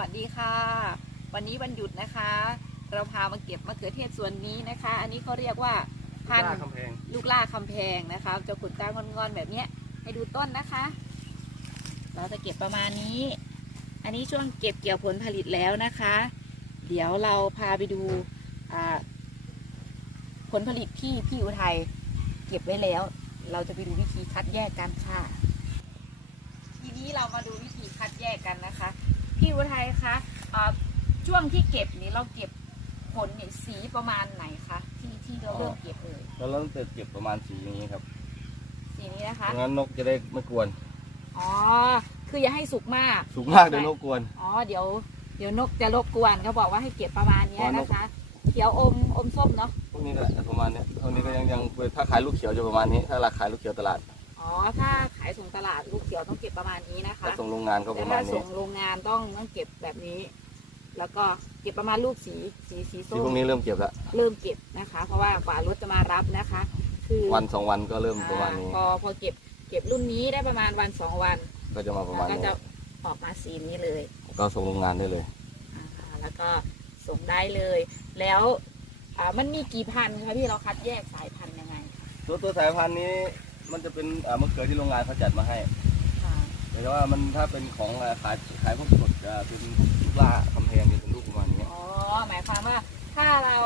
วัสดีค่ะ วันนี้วันหยุดนะคะ เราพามาเก็บมะเขือเทศส่วนนี้นะคะ อันนี้เขาเรียกว่าพันธุ์คำแพงลูกล่าคำแพงนะคะจะขุดตางอนๆแบบเนี้ยให้ดูต้นนะคะ เราจะเก็บประมาณนี้ อันนี้ช่วงเก็บเกี่ยวผลผลิตแล้วนะคะ เดี๋ยวเราพาไปดูอ่าผลผลิตที่พี่อุทัยเก็บไว้แล้ว เราจะไปดูวิธีคัดแยกกันค่ะ ทีนี้เรามาดูวิธีคัดแยกกันนะคะ พี่อุทัยคะอ่าช่วงที่เก็บนี้เราเก็บผลเนี่ยสีประมาณไหนคะที่ที่เราเริ่มเก็บเลยแล้วเราต้องเก็บประมาณสีอย่างนี้ครับสีนี้นะคะเพราะงั้นนกจะได้ไม่กวนอ๋อคืออย่าให้สุกมากสูงมากเดี๋ยวนกกวนอ๋อเดี๋ยวเดี๋ยวนกจะรบกวนเขาบอกว่าให้เก็บประมาณเนี้ยอ๋อนกนะคะเขียวอมอมส้มเนาะพวกนี้ก็ประมาณเนี้ยเท่านี้ก็ยังยังถ้าขายลูกเขียวจะประมาณนี้ ถ้าราคายลูกเขียวตลาด อ๋อ ถ้าขายส่งตลาดลูกเขียวต้องเก็บประมาณนี้นะคะ ถ้าส่งโรงงานก็ปแต่ระมาถ้าณนี้ส่งโรงงานต้องต้องเก็บแบบนี้ แล้วก็เก็บประมาณลูกสีสีสีที่ส้พวมกนี้เริ่มเก็บแล้วเริ่มเก็บนะคะ เพราะว่ากว่ารถจะมารับนะคะ คือวันสองวันก็เริ่มประมาณนี้ อ่พอพอเก็บเก็บรุ่นนี้ได้ประมาณวันสองวันก็จะมาประแล้มาวณก็นี้จะออกมาสีนี้เลยก็ส่งโรงงานได้เลย อ่าแล้วก็ส่งได้เลย แล้วอ่ามันมีกี่พันธุ์คะพี่เราคัดแยกสายพันธุ์ยังไง ตัวตัวสายพันธุ์นี้ มันจะเป็นอ่ามะเขือที่โรงงานเขาจัดมาให้ ค่ะแต่ว่ามันถ้าเป็นของอ่าขายขายพวกสดอ่าเป็นพวกลูกล่าคำแพงเนี่ยเป็นลูกประมาณนี้อ๋อหมายความว่าถ้าเรา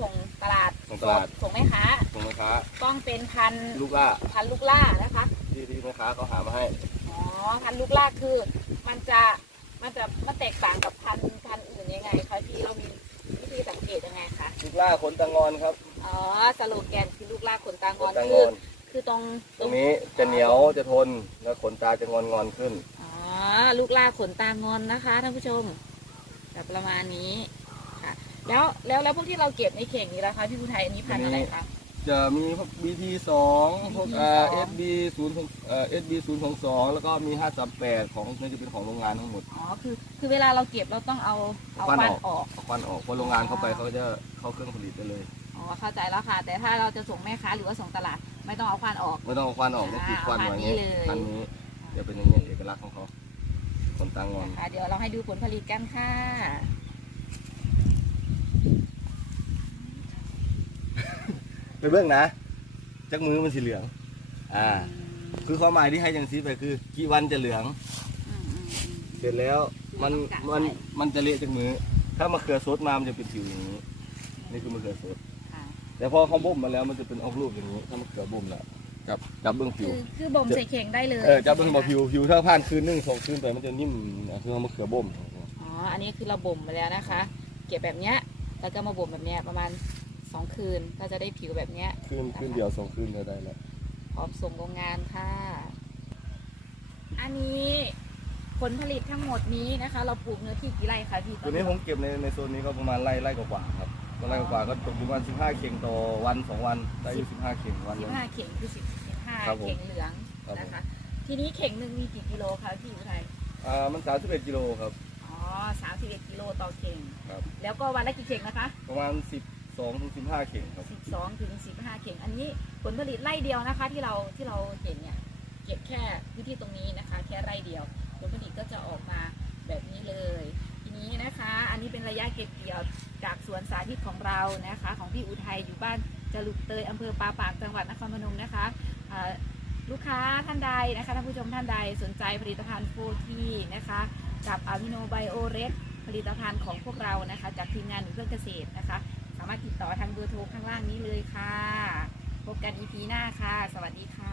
ส่งตลาดส่งตลาด ส่งแม่ค้าส่งแม่ค้าต้องเป็นพันธุ์ลูกล่าพันธุ์ลูกล่านะคะที่ที่แม่ค้าเขาหามาให้ อ๋อพันธุ์ลูกล่าคือ มันจะมันจะมันแตกต่างกับพันธุ์พันธุ์อื่นยังไงคะพี่เรามีวิธีสังเกตยังไงคะลูกล่าขนตะงอนครับอ๋อสโลแกนคือลูกล่าขนตางขอนนตะงคืออน คือตรงตรงนี้จะเหนียวจะทนแล้วขนตาจะงอนงอนๆขึ้นอ๋อลูกล่าขนตางอนนะคะท่านผู้ชมแบบประมาณนี้ค่ะ แล้วแล้วแล้วพวกที่เราเก็บในเข่งนี้ราคาพี่ผู้ไทยอันนี้พันธุ์อะไรคะจะมีพวก BT สองพวก BT เอ่อสอง SB ศูนย์เอ่อ SB ศูนย์ของสองแล้วก็มีห้าสามแปดของนี่จะเป็นของโรงงานทั้งหมด อ๋อ คือ คือเวลาเราเก็บเราต้องเอาเอาควันควันออกออกเอาควันออกเพราะโรงงานเข้าไปเขาก็จะเข้าเครื่องผลิตได้เลย อ๋อ เข้าใจแล้วค่ะ แต่ถ้าเราจะส่งแม่ค้าหรือว่าส่งตลาด ไม่ต้องเอาควันออก ไม่ต้องเอาควันออกต้องติดควันอ่าไว้อย่างนี้เอาพันนี้เลยพันนี้จะเป็นอย่างนี้เอกลักษณ์ของเขาขนตางอนนะคะเดี๋ยวเราให้ดูผลผลิตกันค่ะไปเบื้องนะจักมือมันสีเหลือง อ่า คือความหมายที่ให้จังซีไปคือกี่วันจะเหลืองอืมอืมอืมเสร็จแล้วมันต้องกัดมันไว้มันจะเละจากมือ ถ้ามะเขือสดมามันจะเป็นผิวอย่างนี้ นี่คือมะเขือสดค่ะ แต่พอเขาบ่มมาแล้วมันจะเป็นออกรูปอย่างนี้ถ้ามะเขือบ่มแล้วจับจับเบื้องผิคืว อคือบ่มใส่เข่งได้เลยเออจับเบื้องบ่ผิวผิวถ้าผ่านคืนหนึงสองคืนไปมันจะนิ่มนะคือเอามะเขือบ่มอ๋ออันนี้คือเราบ่มมาแล้วนะคะ เก็บแบบเนี้ยแล้วก็มาบ่มแบบเนี้ยประมาณสองคืนก็จะได้ผิวแบบเนี้ยคืนคืนเดียวสองคืนก็ได้แล้วพร้อมส่งโรงงานค่ะ อันนี้ผลผลิตทั้งหมดนี้นะคะ เราปลูกเนื้อที่กี่ไร่คะพี่ตัวนี้ผมเก็บในในโซนนี้ก็ประมาณไร่ไร่กว่าๆครับ ก็ไร่กว่าๆก็ตกอยู่ประมาณสิบห้าเข่งต่อวันสองวันได้อยู่สิบห้าเข่งวันหสินึบง ห้าเข่งคือสิบสิบห้าครับผม เข่งเหลืองครับผมนะคะทีนี้เข่งหนึ่งมีกี่กิโลคะพี่อุทัยอ่ามันสามสิบเอ็ดกิโลครับ อ๋อสามสิบเอ็ดกิโลต่อเข่งครับ แล้วก็วันละกี่เข่งนะคะประมาณสิบสองถึงสิบห้าเข่งครับ สิบสองถึงสิบห้าเข่ง อันนี้ผลผลิตไร่เดียวนะคะ ที่เราที่เราเห็นเนี่ยเก็บแค่พื้นที่ตรงนี้นะคะ แค่ไร่เดียว ผลผลิตก็จะออกมาแบบนี้เลย ทีนี้นะคะ อันนี้เป็นระยะเก็บเกี่ยว จากสวนสาธิตของเรานะคะ ของพี่อุทัยอยู่บ้านจลุกเตยอำเภอปาปากจังหวัดนครพนมนะคะลูกค้าท่านใดนะคะท่านผู้ชมท่านใดสนใจผลิตภัณฑ์โฟทีนะคะ กับอะมิโนไบโอเรสผลิตภัณฑ์ของพวกเรานะคะ จากทีมงานหนึ่งเครื่องเกษตรนะคะ สามารถติดต่อทางเบอร์โทรข้างล่างนี้เลยค่ะ พบกันอีพีหน้าค่ะ สวัสดีค่ะ